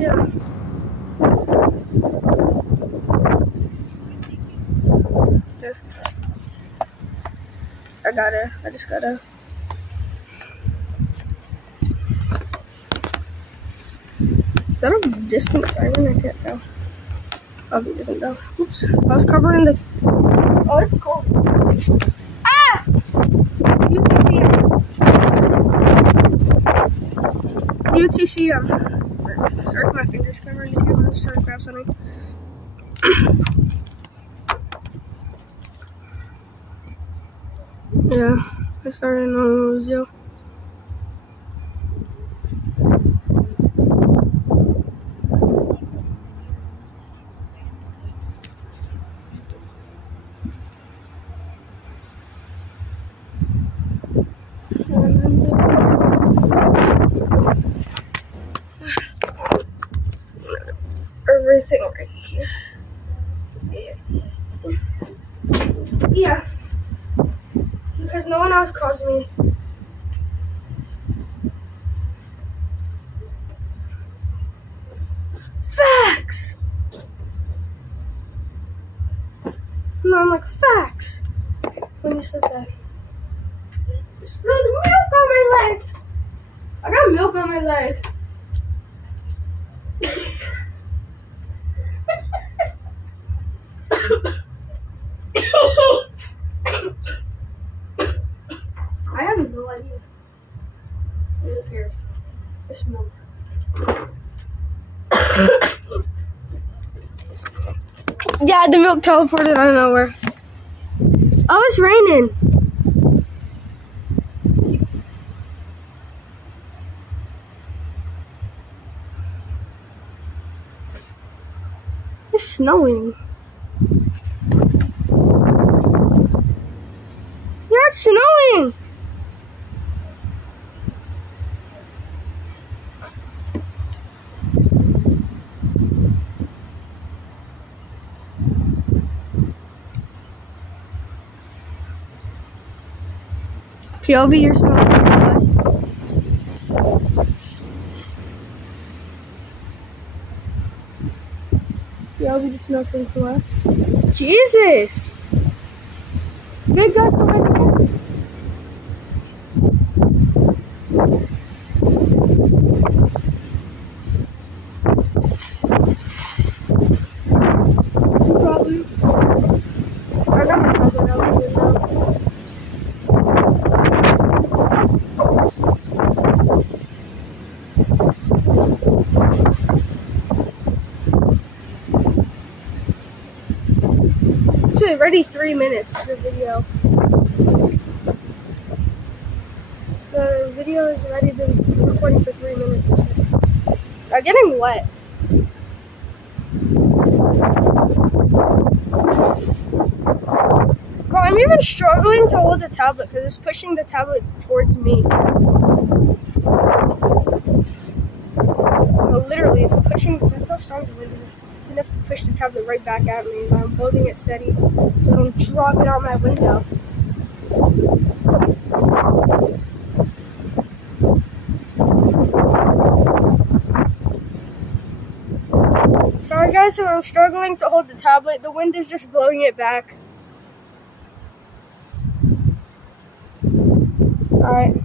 Yeah. I just gotta. Is that a distant siren? I can't tell. Probably isn't though. Oops. I was covering the. Oh, it's cold. Ah! UTCM. UTCM. Sorry if my fingers covering the camera. I was trying to grab something. Yeah, I started knowing it was you. Everything right here. Yeah. Because no one else calls me. Facts! No, I'm like, facts! When you said that. You spilled milk on my leg! I got milk on my leg. I have no idea. Who cares? It's milk. Yeah, the milk teleported out of nowhere. Oh, it's raining. It's snowing. Yeah, it's snowing. POV, you're snowing to us. POV, just snuggling to us. Jesus! Big gust of wind again. Probably. I got my cousin out here now. It's already 3 minutes, the video. The video has already been recording for 3 minutes. I'm getting wet. Bro, I'm even struggling to hold the tablet because it's pushing the tablet towards me. No, literally, it's pushing. That's how strong the wind is. So you have to push the tablet right back at me. And I'm holding it steady so I don't drop it out my window. Sorry guys, so I'm struggling to hold the tablet. The wind is just blowing it back. Alright.